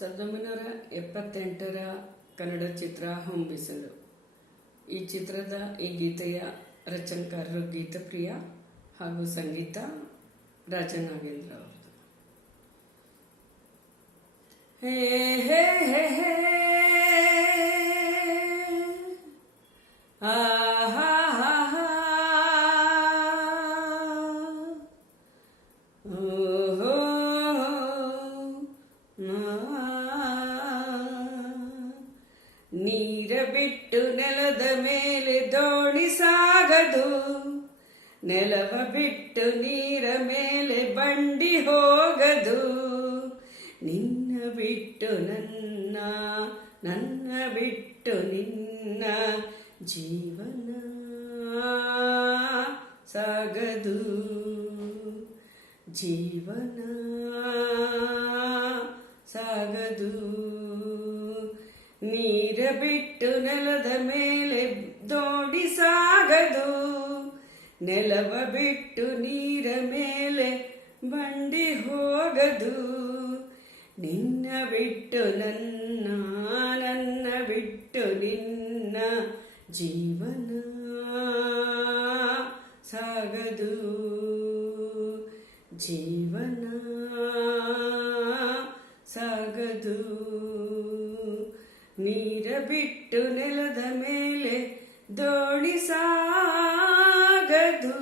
1978ರ ಕನ್ನಡ ಚಿತ್ರ ಹೊಂಬಿಸಲು. ಈ ಚಿತ್ರದ ಈ ಗೀತೆಯ ರಚನಕಾರರು ಗೀತಪ್ರಿಯ ಹಾಗೂ ಸಂಗೀತ ರಾಜನಾಗೇಂದ್ರ ಅವರದು. ಹೇ ಹೇ ಹೇ ಹೇ ನೀರ ಬಿಟ್ಟು ನೆಲದ ಮೇಲೆ ದೋಣಿ ಸಾಗದು, ನೆಲವ ಬಿಟ್ಟು ನೀರ ಮೇಲೆ ಬಂಡಿ ಹೋಗದು. ನಿನ್ನ ಬಿಟ್ಟು ನನ್ನ, ನನ್ನ ಬಿಟ್ಟು ನಿನ್ನ ಜೀವನ ಸಾಗದು, ಜೀವನ ಸಾಗದು. ನೀರ ಬಿಟ್ಟು ನೆಲದ ಮೇಲೆ ದೋಣಿ ಸಾಗದು, ನೆಲವ ಬಿಟ್ಟು ನೀರ ಮೇಲೆ ಬಂಡಿ ಹೋಗದು. ನಿನ್ನ ಬಿಟ್ಟು ನನ್ನ, ನನ್ನ ಬಿಟ್ಟು ನಿನ್ನ ಜೀವನ ಸಾಗದು, ಜೀವನ ಸಾಗದು. ನೀರ ಬಿಟ್ಟು ನೆಲದ ಮೇಲೆ ದೋಣಿ ಸಾಗದು.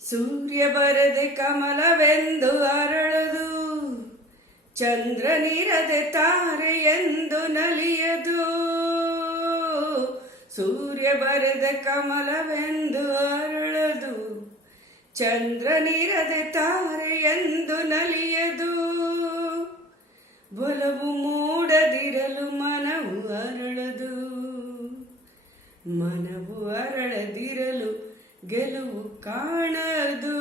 ಸೂರ್ಯ ಬರದೆ ಕಮಲವೆಂದು ಅರಳದು, ಚಂದ್ರನಿರದೆ ತಾರೆ ಎಂದು ನಲಿಯದು. ಸೂರ್ಯ ಬರೆದ ಕಮಲವೆಂದು ಅರಳದು, ಚಂದ್ರನಿರದೆ ತಾರೆ ಎಂದು ನಲಿಯದು. ಒಲವು ಮೂಡದಿರಲು ಮನವು ಅರಳದು, ಮನವು ಅರಳದಿರಲು ಗೆಲುವು ಕಾಣದು.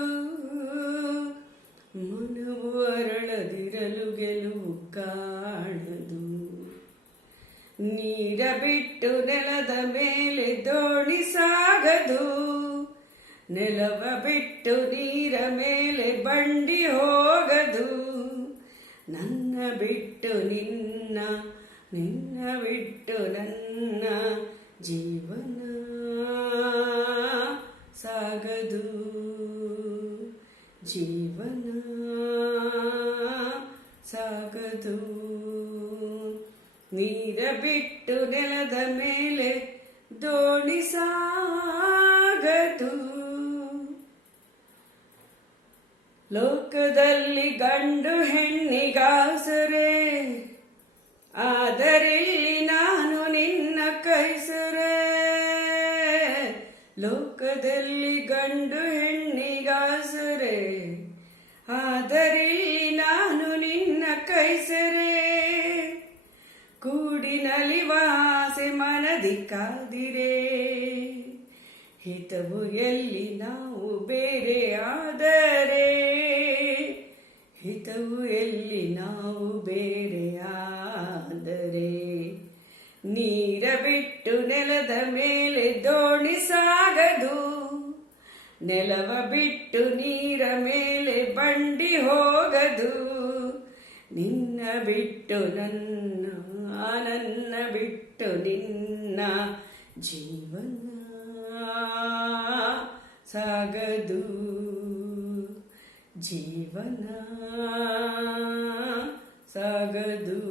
ಮನವು ಅರಳದಿರಲು ಗೆಲುವು ಕಾಣದು. ನೀರ ಬಿಟ್ಟು ನೆಲದ ಮೇಲೆ ದೋಣಿ ಸಾಗದು, ನೆಲವ ಬಿಟ್ಟು ನೀರ ಮೇಲೆ ಬಂಡಿ ಹೋಗದು. ನನ್ನ ಬಿಟ್ಟು ನಿನ್ನ, ನಿನ್ನ ಬಿಟ್ಟು ನನ್ನ ಜೀವನ ಸಾಗದು, ಜೀವನ ಸಾಗದು. ನೀರ ಬಿಟ್ಟು ನೆಲದ ಮೇಲೆ ದೋಣಿ ಸಾಗದು. ಲೋಕದಲ್ಲಿ ಗಂಡು ಹೆಣ್ಣಿಗಾಸರೆ, ಆದರಿಲ್ಲಿ ನಾನು ನಿನ್ನ ಕೈಸರೆ. ಲೋಕದಲ್ಲಿ ಗಂಡು ಹೆಣ್ಣಿಗಾಸರೆ, ಆದರಿಲ್ಲಿ ನಾನು ನಿನ್ನ ಕೈಸರೆ. ಕೂಡಿ ನಲಿವ ಆಸೆ ಮನದಿ ಕಾದಿರೆ, ಹಿತವು ಎಲ್ಲಿ ನಾವು ಬೇರೆ ಆದರೆ, ಹಿತವು ಎಲ್ಲಿ ನಾವು ಬೇರೆ ಆದರೆ. ನೀರ ಬಿಟ್ಟು ನೆಲದ ಮೇಲೆ ದೋಣಿ ಸಾಗದು, ನೆಲವ ಬಿಟ್ಟು ನೀರ ಮೇಲೆ ಬಂಡಿ ಹೋಗದು. ನಿನ್ನ ಬಿಟ್ಟು ನನ್ನ, ನನ್ನ ಬಿಟ್ಟು ನಿನ್ನ ಜೀವನ ಸಾಗದು, ಜೀವನ ಸಾಗದು.